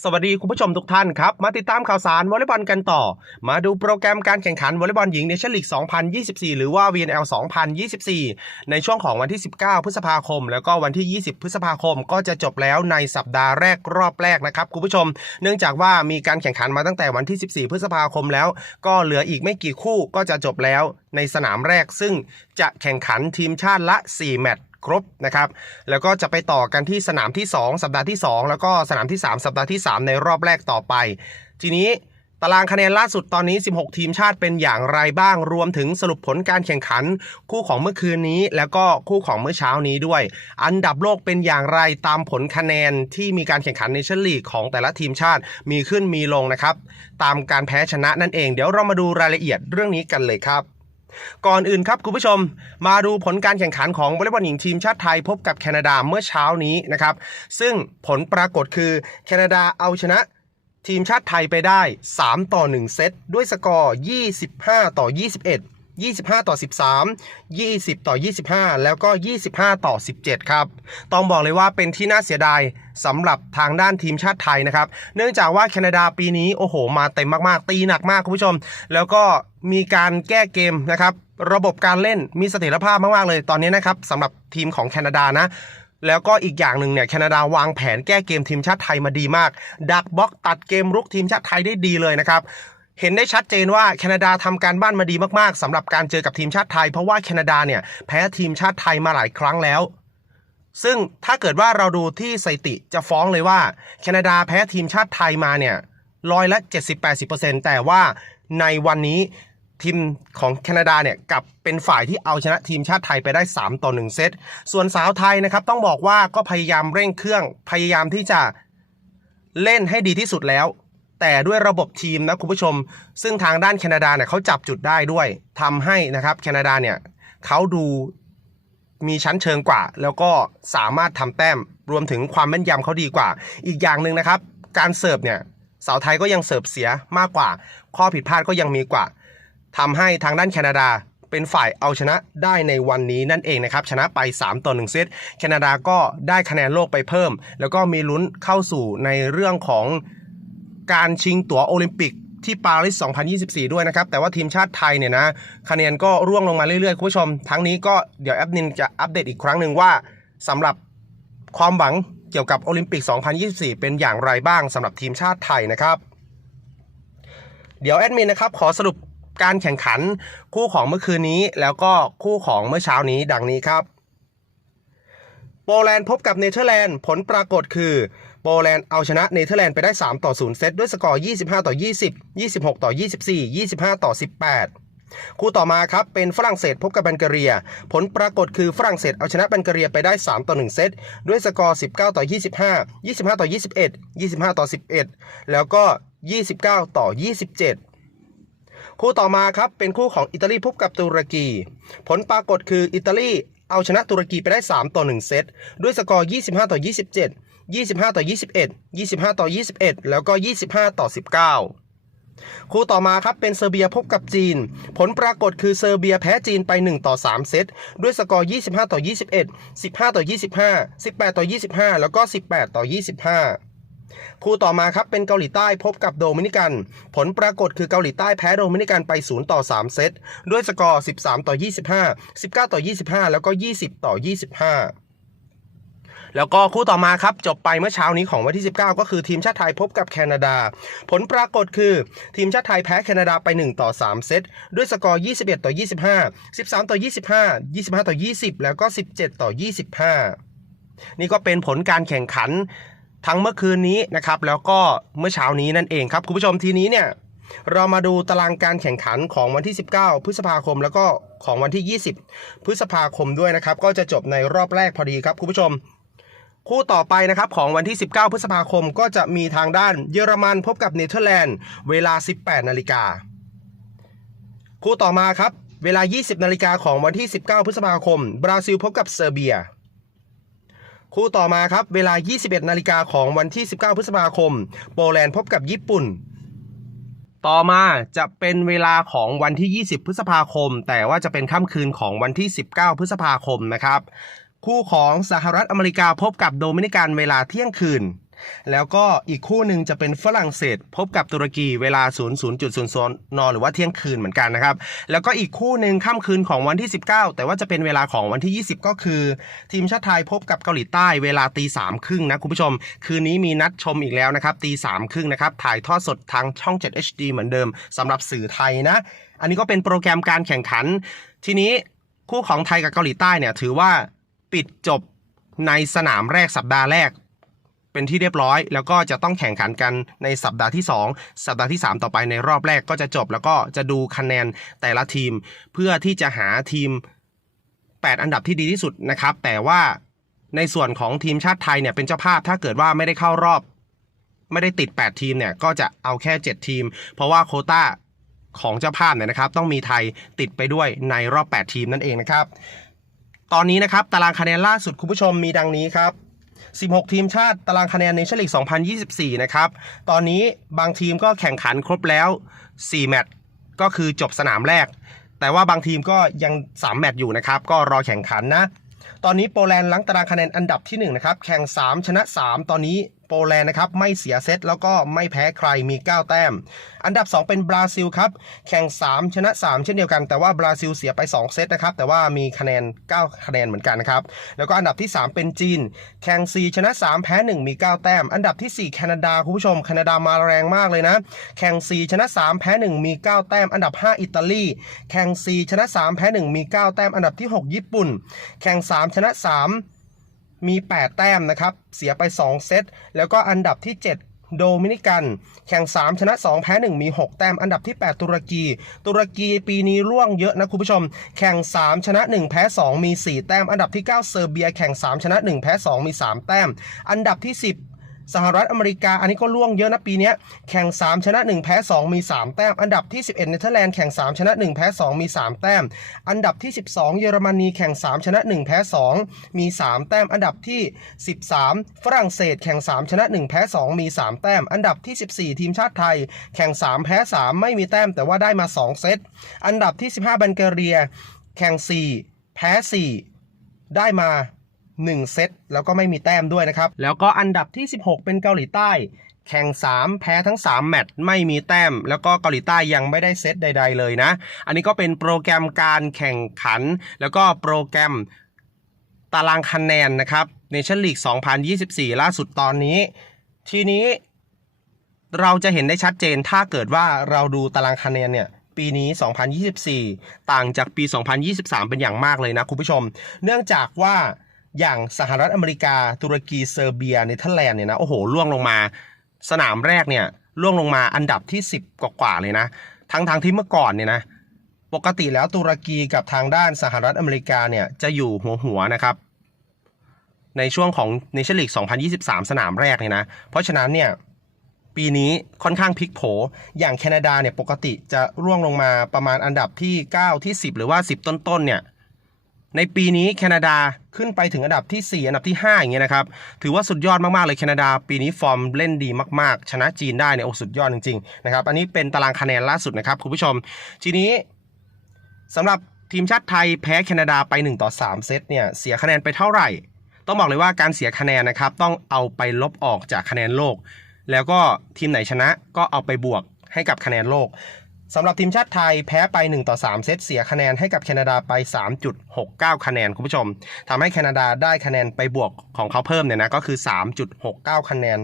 สวัสดีคุณผู้ชมทุกท่านครับ มาติดตามข่าวสารวอลเลย์บอลกันต่อ มาดูโปรแกรมการแข่งขันวอลเลย์บอลหญิงเนชั่นลีก 2024 หรือว่า VNL 2024 ในช่วงของวันที่ 19 พฤษภาคม แล้วก็วันที่ 20 พฤษภาคม ก็จะจบแล้วในสัปดาห์แรกรอบแรกนะครับคุณผู้ชม เนื่องจากว่ามีการแข่งขันมาตั้งแต่วันที่ 14 พฤษภาคมแล้ว ก็เหลืออีกไม่กี่คู่ก็จะจบแล้วในสนามแรกซึ่งจะแข่งขันทีมชาติละ 4 แมตช์ ครบนะครับ แล้วก็จะไปต่อกันที่สนามที่ 2 สัปดาห์ที่ 2 แล้วก็สนามที่ 3 สัปดาห์ที่ 3 ในรอบแรกต่อไป ทีนี้ตารางคะแนนล่าสุดตอนนี้ 16 ทีมชาติเป็นอย่างไรบ้าง รวมถึงสรุปผลการแข่งขัน คู่ของเมื่อคืนนี้ แล้วก็คู่ของเมื่อเช้านี้ด้วย อันดับโลกเป็นอย่างไรตามผลคะแนนที่มีการแข่งขันในชั่นลีกของแต่ละทีมชาติมีขึ้นมีลงนะครับ ตามการแพ้ชนะนั่นเอง เดี๋ยวเรามาดูรายละเอียดเรื่องนี้กันเลยครับ ก่อนอื่นครับคุณผู้ชมมาดูผลการแข่งขันของวอลเลย์บอลหญิงทีมชาติไทยพบกับแคนาดาเมื่อเช้านี้นะครับ ซึ่งผลปรากฏคือแคนาดาเอาชนะทีมชาติไทยไปได้ 3 ต่อ 1 เซตด้วยสกอร์ 25 ต่อ 21 25 ต่อ 13 20 ต่อ 25 แล้วก็ 25 ต่อ 17 ครับ ต้องบอกเลยว่าเป็นที่น่าเสียดายสำหรับทางด้านทีมชาติไทยนะครับ เนื่องจากว่าแคนาดาปีนี้ โอ้โห มาเต็มมาก ๆ ตีหนักมากคุณผู้ชม แล้วก็มีการแก้เกมนะครับ ระบบการเล่นมีเสถียรภาพมาก ๆ เลยตอนนี้นะครับสำหรับทีมของแคนาดานะแล้วก็อีกอย่างหนึ่งเนี่ยแคนาดาวางแผนแก้เกมทีมชาติไทยมาดีมาก ดักบล็อกตัดเกมรุกทีมชาติไทยได้ดีเลยนะครับ เห็นได้ชัดเจนว่าแคนาดาทำการบ้านมาดีมากๆสำหรับการเจอกับทีมชาติไทย เพราะว่าแคนาดาเนี่ยแพ้ทีมชาติไทยมาหลายครั้งแล้ว ซึ่งถ้าเกิดว่าเราดูที่สถิติจะฟ้องเลยว่า แคนาดาแพ้ทีมชาติไทยมาเนี่ยร้อยละ 70-80%แต่ว่าในวันนี้ทีมของแคนาดาเนี่ยกลับเป็นฝ่ายที่เอาชนะทีมชาติไทยไปได้ 3 ต่อ 1 เซต ส่วนสาวไทยนะครับต้องบอกว่าก็พยายามเร่งเครื่องพยายามที่จะเล่นให้ดีที่สุดแล้ว แต่ด้วยระบบทีมนะคุณผู้ชม ซึ่งทางด้านแคนาดาเนี่ยเขาจับจุดได้ด้วยทำให้นะครับแคนาดาเนี่ยเขาดูมีชั้นเชิงกว่า แล้วก็สามารถทำแต้มรวมถึงความแม่นยำเขาดีกว่า อีกอย่างหนึ่งนะครับ การเสิร์ฟเนี่ยสาวไทยก็ยังเสิร์ฟเสียมากกว่า ข้อผิดพลาดก็ยังมีกว่าทำให้ทางด้านแคนาดาเป็นฝ่ายเอาชนะได้ในวันนี้นั่นเองนะครับ ชนะไป 3 ต่อ 1 เซตแคนาดาก็ได้คะแนนโลกไปเพิ่ม แล้วก็มีลุ้นเข้าสู่ในเรื่องของ การชิงตั๋วโอลิมปิกที่ปารีส 2024 ด้วยนะครับ แต่ว่าทีมชาติไทยเนี่ยนะคะแนนก็ร่วงลงมาเรื่อยๆ คุณผู้ชม ทั้งนี้ก็เดี๋ยวแอปนินจะอัปเดตอีกครั้งหนึ่งว่าสำหรับความหวังเกี่ยวกับโอลิมปิก 2024 เป็นอย่างไรบ้างสำหรับทีมชาติไทยนะครับ เดี๋ยวแอดมินนะครับขอสรุปการแข่งขันคู่ของเมื่อคืนนี้ แล้วก็คู่ของเมื่อเช้านี้ดังนี้ครับ โปแลนด์พบกับเนเธอร์แลนด์ผลปรากฏคือ โปแลนด์เอาชนะเนเธอร์แลนด์ไปได้ 3 ต่อ 0 เซตด้วยสกอร์ 25 ต่อ 20 26 ต่อ 24 25 ต่อ 18 คู่ต่อมาครับ เป็นฝรั่งเศสพบกับบัลกเรีย ผลปรากฏคือฝรั่งเศสเอาชนะบัลกเรียไปได้ 3 ต่อ 1 เซตด้วยสกอร์ 19 ต่อ 25 25 ต่อ 21 25 ต่อ 11 แล้วก็ 29 ต่อ 27คู่ต่อมาครับเป็นคู่ของอิตาลีพบกับตุรกี ผลปรากฏคืออิตาลีเอาชนะตุรกีไปได้ 3 ต่อ 1 เซตด้วยสกอร์ 25 ต่อ 27 25 ต่อ 21 25 ต่อ 21 แล้วก็ 25 ต่อ 19 คู่ต่อมาครับเป็นเซอร์เบียพบกับจีน ผลปรากฏคือเซอร์เบียแพ้จีนไป 1 ต่อ 3 เซต ด้วยสกอร์ 25 ต่อ 21 15 ต่อ 25 18 ต่อ 25 แล้วก็ 18 ต่อ 25คู่ต่อมาครับเป็นเกาหลีใต้พบกับโดมินิกัน ผลปรากฏคือเกาหลีใต้แพ้โดมินิกันไป 0 ต่อ 3 เซต ด้วยสกอร์ 13 ต่อ 25 19 ต่อ 25 แล้วก็ 20 ต่อ 25 แล้วก็คู่ต่อมาครับจบไปเมื่อเช้านี้ของวันที่ 19 ก็คือทีมชาติไทยพบกับแคนาดา ผลปรากฏคือทีมชาติไทยแพ้แคนาดาไป 1 ต่อ 3 เซต ด้วยสกอร์ 21 ต่อ 25 13 ต่อ 25 25 ต่อ 20 แล้วก็ 17 ต่อ 25 นี่ก็เป็นผลการแข่งขันทั้งเมื่อคืนนี้นะครับ แล้วก็เมื่อเช้านี้นั่นเองครับคุณผู้ชมทีนี้เนี่ยเรามาดูตารางการแข่งขันของวันที่ 19 พฤษภาคมแล้วก็ของวันที่ 20 พฤษภาคมด้วยนะครับ ก็จะจบในรอบแรกพอดีครับคุณผู้ชม คู่ต่อไปนะครับของวันที่ 19 พฤษภาคมก็จะมีทางด้านเยอรมันพบกับเนเธอร์แลนด์เวลา 18 นาฬิกา คู่ต่อมาครับ เวลา 20 นาฬิกาของวันที่ 19 พฤษภาคม บราซิลพบกับเซอร์เบีย คู่ต่อมาครับ เวลา 21 นาฬิกาของวันที่ 19 พฤษภาคม โปแลนด์พบกับญี่ปุ่น ต่อมาจะเป็นเวลาของวันที่ 20 พฤษภาคม แต่ว่าจะเป็นค่ำคืนของวันที่ 19 พฤษภาคมนะครับ คู่ของสหรัฐอเมริกาพบกับโดมินิกันเวลาเที่ยงคืน แล้วก็อีกคู่หนึ่งจะเป็นฝรั่งเศส พบกับตุรกีเวลา 00.00นหรือว่าเที่ยงคืนเหมือนกันนะครับ แล้วก็อีกคู่หนึ่งค่ำคืนของวันที่ 19 แต่ว่าจะเป็นเวลาของวันที่ 20 ก็คือ ทีมชาติไทยพบกับเกาหลีใต้เวลาตีสามครึ่งนะคุณผู้ชม คืนนี้มีนัดชมอีกแล้วนะครับตีสามครึ่งนะครับถ่ายทอดสดทางช่อง 7 HD เหมือนเดิมสำหรับสื่อไทยนะ อันนี้ก็เป็นโปรแกรมการแข่งขัน ทีนี้คู่ของไทยกับเกาหลีใต้เนี่ยถือว่า ปิดจบในสนามแรกสัปดาห์แรก เป็นที่เรียบร้อย แล้วก็จะต้องแข่งขันกันในสัปดาห์ที่ 2 สัปดาห์ที่ 3 ต่อไปในรอบแรกก็จะจบ แล้วก็จะดูคะแนนแต่ละทีม เพื่อที่จะหาทีม 8 อันดับที่ดีที่สุดนะครับ แต่ว่าในส่วนของทีมชาติไทยเนี่ยเป็นเจ้าภาพถ้าเกิดว่าไม่ได้เข้ารอบ ไม่ได้ติด 8 ทีมเนี่ยก็จะเอาแค่ 7 ทีม เพราะว่าโคต้าของเจ้าภาพเนี่ยนะครับ ต้องมีไทยติดไปด้วยในรอบ 8 ทีมนั่นเองนะครับ ตอนนี้นะครับตารางคะแนนล่าสุดคุณผู้ชมมีดังนี้ครับ 16 ทีมชาติตารางคะแนนในเชลิก2024 นะครับ ตอนนี้บางทีมก็แข่งขันครบแล้ว 4 แมตช์ก็คือจบสนามแรก แต่ว่าบางทีมก็ยัง 3 แมตช์อยู่นะครับ ก็รอแข่งขันนะ ตอนนี้โปแลนด์ลังตารางคะแนนอันดับที่ 1 นะครับ แข่ง 3 ชนะ 3 ตอนนี้ โปแลนด์นะครับไม่เสียเซตแล้วก็ไม่แพ้ใครมี 9 แต้ม อันดับ 2 เป็นบราซิลครับแข่ง 3 ชนะ 3 เช่นเดียวกัน แต่ว่าบราซิลเสียไป 2 เซตนะครับแต่ว่ามีคะแนน 9 คะแนนเหมือนกันนะครับแล้วก็อันดับที่ 3 เป็นจีน แข่ง 4 ชนะ 3 แพ้ 1 มี 9 แต้ม อันดับที่ 4 แคนาดาคุณผู้ชมแคนาดามาแรงมากเลยนะ แข่ง 4 ชนะ 3 แพ้ 1 มี 9 แต้ม อันดับ 5 อิตาลี แข่ง 4 ชนะ 3 แพ้ 1 มี 9 แต้ม อันดับที่ 6 ญี่ปุ่น แข่ง 3 ชนะ 3 มี 8 แต้มนะครับ เสียไป 2 เซต แล้วก็อันดับที่ 7โดมินิกัน แข่ง 3 ชนะ 2 แพ้ 1 มี 6 แต้มอันดับที่ 8 ตุรกี ตุรกีปีนี้ร่วงเยอะนะคุณผู้ชม แข่ง 3 ชนะ 1 แพ้ 2 มี 4 แต้ม อันดับที่ 9 เซอร์เบีย แข่ง 3 ชนะ 1 แพ้ 2 มี 3 แต้ม อันดับที่ 10 สหรัฐอเมริกาอันนี้ก็ล่วงเยอะนะปีนี้แข่ง 3 ชนะ 1 แพ้ 2 มี 3 แต้ม อันดับที่ 11เนเธอร์แลนด์แข่ง 3 ชนะ 1 แพ้ 2 มี 3 แต้ม อันดับที่ 12 เยอรมนีแข่ง 3 ชนะ 1 แพ้ 2 มี 3 แต้ม อันดับที่ 13 ฝรั่งเศสแข่ง 3 ชนะ 1 แพ้ 2 มี 3 แต้ม อันดับที่ 14 ทีมชาติไทย แข่ง 3 แพ้ 3 ไม่มีแต้มแต่ว่าได้มา 2 เซตอันดับที่ 15 บัลแกเรีย แข่ง 4 แพ้ 4 ได้มา 1 เซตแล้วก็ไม่มีแต้มด้วยนะครับ แล้วก็อันดับที่ 16 เป็นเกาหลีใต้ แข่ง 3 แพ้ทั้ง 3 แมตช์ไม่มีแต้ม แล้วก็เกาหลีใต้ยังไม่ได้เซตใด ๆ เลยนะ อันนี้ก็เป็นโปรแกรมการแข่งขัน แล้วก็โปรแกรมตารางคะแนนนะครับในชั่นลีก 2024 ล่าสุดตอนนี้ ทีนี้เราจะเห็นได้ชัดเจนถ้าเกิดว่าเราดูตารางคะแนนเนี่ยปีนี้ 2024 ต่างจากปี 2023 เป็นอย่างมากเลยนะคุณผู้ชม เนื่องจากว่า อย่างสหรัฐอเมริกา ตุรกีเซอร์เบียเนเธอร์แลนด์เนี่ยนะโอ้โหล่วงลงมา สนามแรกเนี่ยล่วงลงมาอันดับที่ 10 กว่าๆเลยนะทั้งทางๆที่เมื่อก่อนเนี่ยนะปกติแล้วตุรกีกับทางด้านสหรัฐอเมริกาเนี่ยจะอยู่หัวหัวนะครับ ในช่วงของเนชั่นลีก 2023 สนามแรกเนี่ยนะ เพราะฉะนั้นเนี่ยปีนี้ค่อนข้างพลิกโผ อย่างแคนาดาเนี่ยปกติจะร่วงลงมาประมาณอันดับที่ 9 ที่ 10 หรือว่า 10 ต้นๆเนี่ย ในปีนี้แคนาดาขึ้นไปถึงอันดับที่ 4 อันดับที่ 5 อย่างเงี้ยนะครับ ถือว่าสุดยอดมาก ๆ เลยแคนาดา ปีนี้ฟอร์มเล่นดีมาก ๆ ชนะจีนได้เนี่ยโอ้สุดยอดจริง ๆ นะครับ อันนี้เป็นตารางคะแนนล่าสุดนะครับ คุณผู้ชม ทีนี้สำหรับทีมชาติไทยแพ้แคนาดาไป 1 ต่อ 3 เซตเนี่ยเสียคะแนนไปเท่าไหร่ ต้องบอกเลยว่าการเสียคะแนนนะครับต้องเอาไปลบออกจากคะแนนโลก แล้วก็ทีมไหนชนะก็เอาไปบวกให้กับคะแนนโลก สำหรับทีมชาติไทยแพ้ไป 1 ต่อ 3 เซตเสียคะแนนให้กับแคนาดาไป 3.69 คะแนนคุณผู้ชมทำให้แคนาดาได้คะแนนไปบวกของเขาเพิ่มเนี่ยนะก็คือ 3.69 คะแนน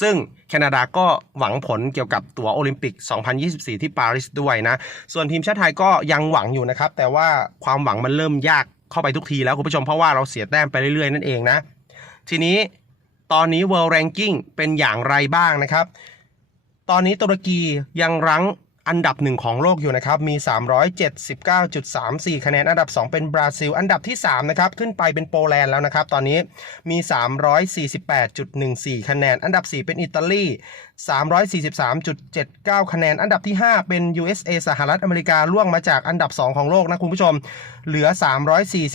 ซึ่งแคนาดาก็หวังผลเกี่ยวกับตั๋วโอลิมปิก 2024 ที่ปารีสด้วยนะ ส่วนทีมชาติไทยก็ยังหวังอยู่นะครับ แต่ว่าความหวังมันเริ่มยากเข้าไปทุกทีแล้วคุณผู้ชมเพราะว่าเราเสียแต้มไปเรื่อยๆนั่นเองนะ ทีนี้ตอนนี้ World Ranking เป็นอย่างไรบ้างนะครับ ตอนนี้ตุรกียังรั้ง อันดับหนึ่งของโลกอยู่นะครับ มี 379.34 คะแนน อันดับ 2 เป็นบราซิล อันดับที่ 3 นะครับ ขึ้นไปเป็นโปแลนด์แล้วนะครับ ตอนนี้มี 348.14 คะแนน อันดับ 4 เป็นอิตาลี 343.79 คะแนน อันดับที่ 5 เป็น USA สหรัฐอเมริกาล่วงมาจากอันดับ 2 ของโลกนะคุณผู้ชม เหลือ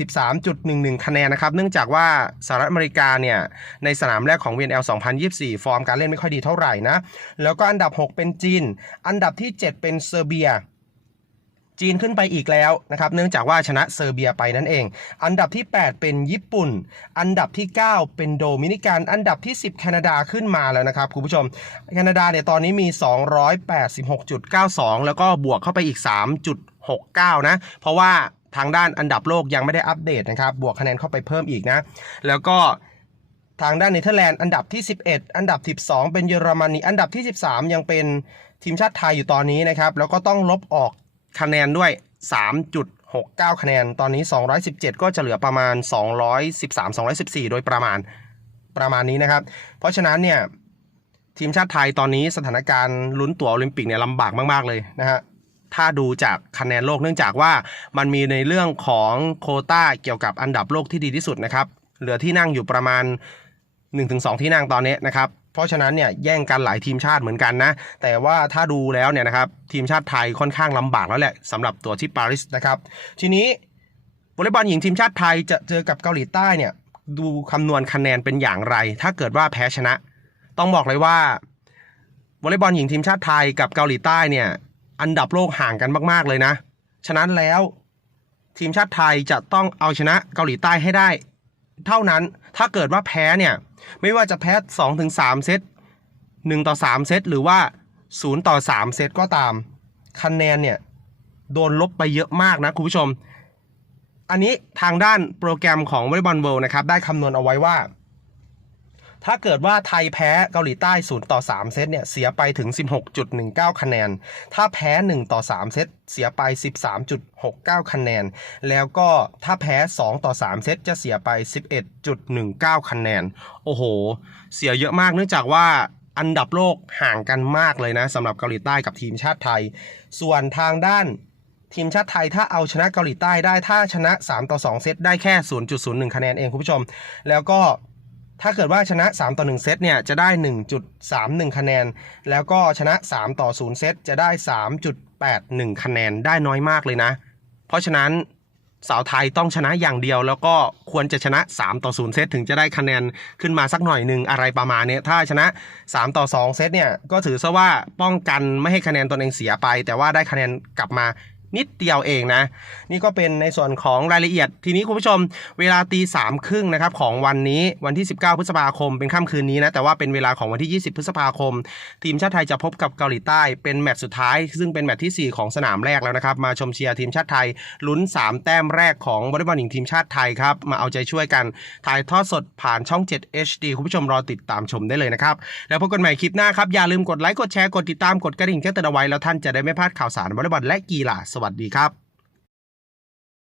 343.11 คะแนนนะครับ เนื่องจากว่าสหรัฐอเมริกาเนี่ย ในสนามแรกของ VNL 2024 ฟอร์มการเล่นไม่ค่อยดีเท่าไหร่นะ แล้วก็อันดับ 6 เป็นจีน อันดับที่ 7 เป็นเซอร์เบีย จีนขึ้นไปอีกแล้วนะครับ เนื่องจากว่าชนะเซอร์เบียไปนั่นเอง อันดับที่ 8 เป็นญี่ปุ่น อันดับที่ 9 เป็นโดมินิกัน อันดับที่ 10 แคนาดาขึ้นมาแล้วนะครับคุณผู้ชม แคนาดาเนี่ยตอนนี้มี 286.92 แล้วก็บวกเข้าไปอีก 3.69 นะ เพราะว่าทางด้านอันดับโลกยังไม่ได้อัปเดตนะครับ บวกคะแนนเข้าไปเพิ่มอีกนะ แล้วก็ทางด้านเนเธอร์แลนด์อันดับที่ 11 อันดับที่12 เป็นเยอรมนี อันดับที่ 13 ยังเป็นทีมชาติไทยอยู่ตอนนี้นะครับ แล้วก็ต้องลบออก คะแนนด้วย 3.69 คะแนน ตอนนี้ 217 ก็จะเหลือประมาณ 213 214 โดยประมาณประมาณนี้นะครับ เพราะฉะนั้นเนี่ยทีมชาติไทยตอนนี้สถานการณ์ลุ้นตั๋วโอลิมปิกเนี่ยลำบากมากๆเลยนะฮะถ้าดูจากคะแนนโลกเนื่องจากว่ามันมีในเรื่องของโคต้าเกี่ยวกับอันดับโลกที่ดีที่สุดนะครับ เหลือที่นั่งอยู่ประมาณ 1-2 ที่นั่งตอนนี้นะครับ เพราะฉะนั้นเนี่ยแย่งกันหลายทีมชาติเหมือนกันนะ แต่ว่าถ้าดูแล้วเนี่ยนะครับทีมชาติไทยค่อนข้างลำบากแล้วแหละสำหรับตัวที่ปารีสนะครับ ทีนี้วอลเลย์บอลหญิงทีมชาติไทยจะเจอกับเกาหลีใต้เนี่ยดูคำนวณคะแนนเป็นอย่างไร ถ้าเกิดว่าแพ้ชนะ ต้องบอกเลยว่าวอลเลย์บอลหญิงทีมชาติไทยกับเกาหลีใต้เนี่ยอันดับโลกห่างกันมากๆเลยนะ ฉะนั้นแล้วทีมชาติไทยจะต้องเอาชนะเกาหลีใต้ให้ได้ เท่านั้นถ้าเกิดว่าแพ้เนี่ย ไม่ว่าจะแพ้2-3เซต1ต่อ3เซตหรือว่า 0 ต่อ 3 เซตก็ตาม คะแนนเนี่ย โดนลบไปเยอะมากนะคุณผู้ชม อันนี้ทางด้านโปรแกรมของวอลเลย์บอลเวิลด์นะครับ ได้คำนวณเอาไว้ว่า ถ้าเกิดว่าไทยแพ้เกาหลีใต้ 0 ต่อ 3 เซตเนี่ยเสียไปถึง 16.19 คะแนน ถ้าแพ้ 1 ต่อ 3 เซตเสียไป 13.69 คะแนน แล้วก็ถ้าแพ้ 2 ต่อ 3 เซตจะเสียไป 11.19 คะแนน โอ้โห เสียเยอะมากเนื่องจากว่าอันดับโลกห่างกันมากเลยนะสำหรับเกาหลีใต้กับทีมชาติไทย ส่วนทางด้านทีมชาติไทยถ้าเอาชนะเกาหลีใต้ได้ถ้าชนะ 3 ต่อ 2 เซตได้แค่ 0.01 คะแนนเองคุณผู้ชม แล้วก็ ถ้าเกิดว่าชนะ 3 ต่อ 1 เซตเนี่ยจะได้ 1.31 คะแนน แล้วก็ชนะ 3 ต่อ 0 เซตจะได้ 3.81 คะแนนได้น้อยมากเลยนะ เพราะฉะนั้นสาวไทยต้องชนะอย่างเดียว แล้วก็ควรจะชนะ 3 ต่อ 0 เซตถึงจะได้คะแนนขึ้นมาสักหน่อยหนึ่งอะไรประมาณเนี้ยถ้าชนะ 3 ต่อ 2 เซตเนี่ยก็ถือซะว่าป้องกันไม่ให้คะแนนตนเองเสียไป แต่ว่าได้คะแนนกลับมา นิดเดียวเองนะ นี่ก็เป็นในส่วนของรายละเอียด ทีนี้คุณผู้ชมเวลาตีสามครึ่งนะครับของวันนี้วันที่ 19 พฤษภาคม เป็นค่ำคืนนี้นะแต่ว่าเป็นเวลาของวันที่ 20 พฤษภาคม ทีมชาติไทยจะพบกับเกาหลีใต้เป็นแมตช์สุดท้าย ซึ่งเป็นแมตช์ที่ 4 ของสนามแรกแล้วนะครับมาชมเชียร์ทีมชาติไทยลุ้น 3 แต้มแรกของวอลเลย์บอลหญิงทีมชาติไทยครับมาเอาใจช่วยกันถ่ายทอดสดผ่านช่อง 7 HD คุณผู้ชมรอติดตามชมได้เลยนะครับแล้วพบกันใหม่คลิปหน้าครับอย่าลืมกดไลค์กดแชร์กดติดตามกดกระดิ่งแจ้งเตือนเอาไว้แล้วท่านจะได้ไม่พลาดข่าวสารวอลเลย์บอลและกีฬาสวัสดีครับ